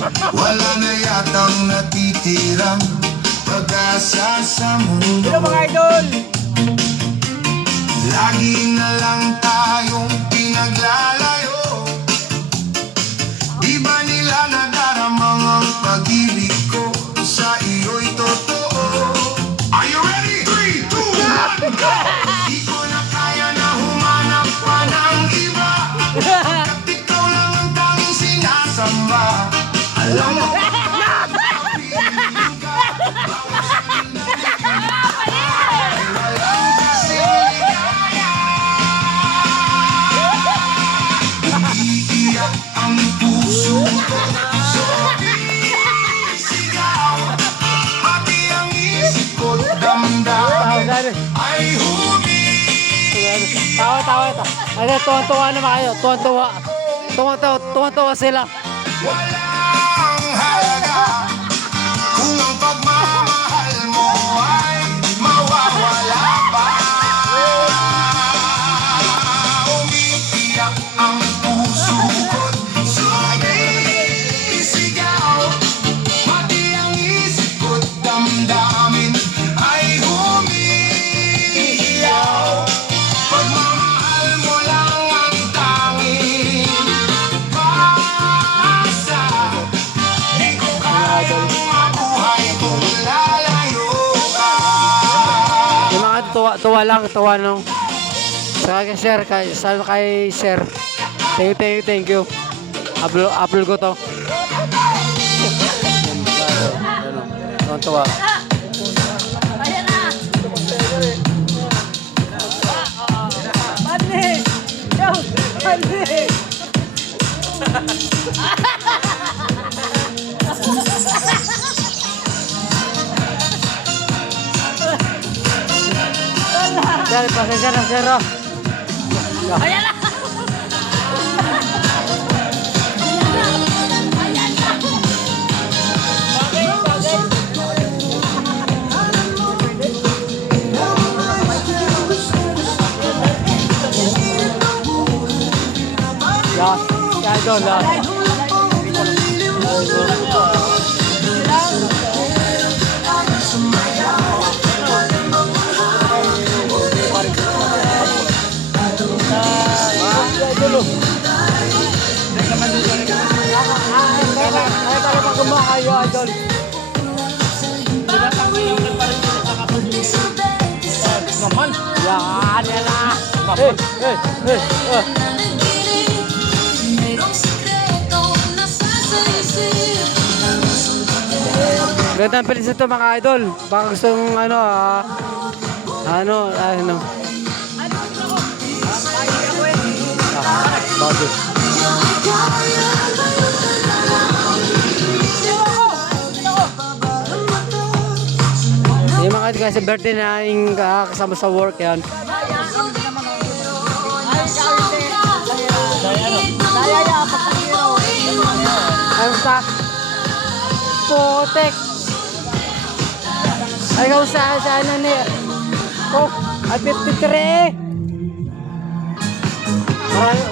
Wala na yatang natitirang pag-asa sa mundo. Hello mga idol! Lagi na lang tayong pinaglalayo. Di ba nila nadaramang ang pag-ibig ko sa iyo'y totoo? Are you ready? 3, 2, 1, go! Di ko na kaya na humanap pa ng iba. At ikaw lang ang tanging sinasamba. Alam mo, walang kasing ligaya. Umiiyak ang puso ko, sumisigaw. Pati ang isip ko't damdamin ay Tawa. Ano, tuwan-tuwa naman kayo. Tuwan-tuwa sila. walang halaga kung ang pagmamahal mo ay mawawala pa. Umiiyak ang puso ko't sumisigaw. Pati ang isip ko't damdamin ay humihiyaw. Pagmamahal mo lang ang tanging pag-asa. Di ko kayang mabuhay kung lalayo ka. Yung mga tuwa lang. Saka kay-share, kay share. Thank you. Upload ko to. Tuwa. Ayan na! Bani! Yo! Bani! Share, pasensya na, share. Ayan na! Ayan na! Yeah, idol. Kaya tayo mag-gumawa kayo, idol. Naman. Yan na. Gandang pilis ito mga idol. Baka gusto mong bago. Yung mga idol kasi birthday na yung kasama sa work yan. Ano sa Potek. Ay kung sa ano ni ay 53.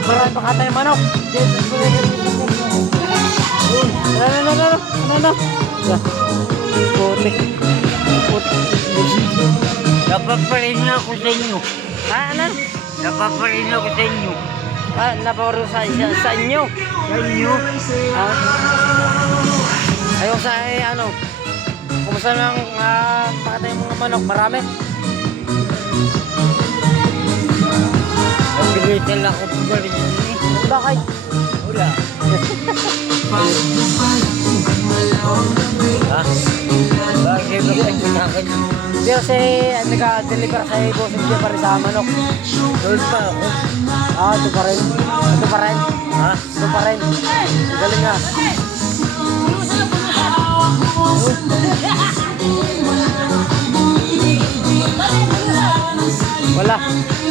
Marami pa katay manok. No. Potek. Napaparin ako sa inyo. Ano? Napaparin ako sa inyo. Naparo sa inyo. Sa inyo? Ayun sa kumusta nang pakatay mga manok? Marami? Napilitan lang ako pumarin yun eh. Bakit? Wala. Ha? Bakit ba pagkakakan nyo? Hindi kasi nag-deliver sa bossing siya pa rin sa manok. Doon pa ako. Ito pa rin. Ha? Ito pa rin. Galing nga. Wala.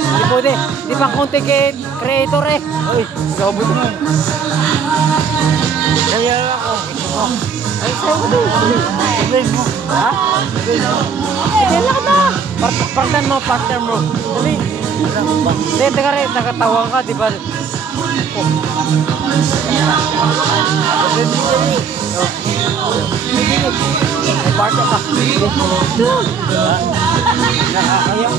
Hindi pwede. Hindi pang content creator eh. Uy, sabot mo. Kaya ako. Ay, sa'yo ko din. Sabihin mo. Ha? Hindi lang na. Partner mo. Dali. Hindi, teka rin. Nakatawang ka, di ba? Sabihin mo kami. May partner ka. Nakakaya.